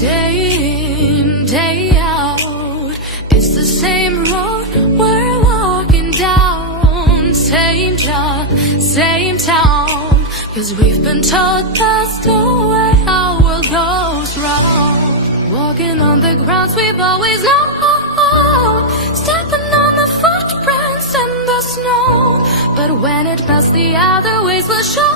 Day in, day out, it's the same road we're walking down. Same job, same town, 'cause we've been told that's the way our world goes round. Walking on the grounds we've always known, stepping on the footprints in the snow. But when it melts, the other ways will show.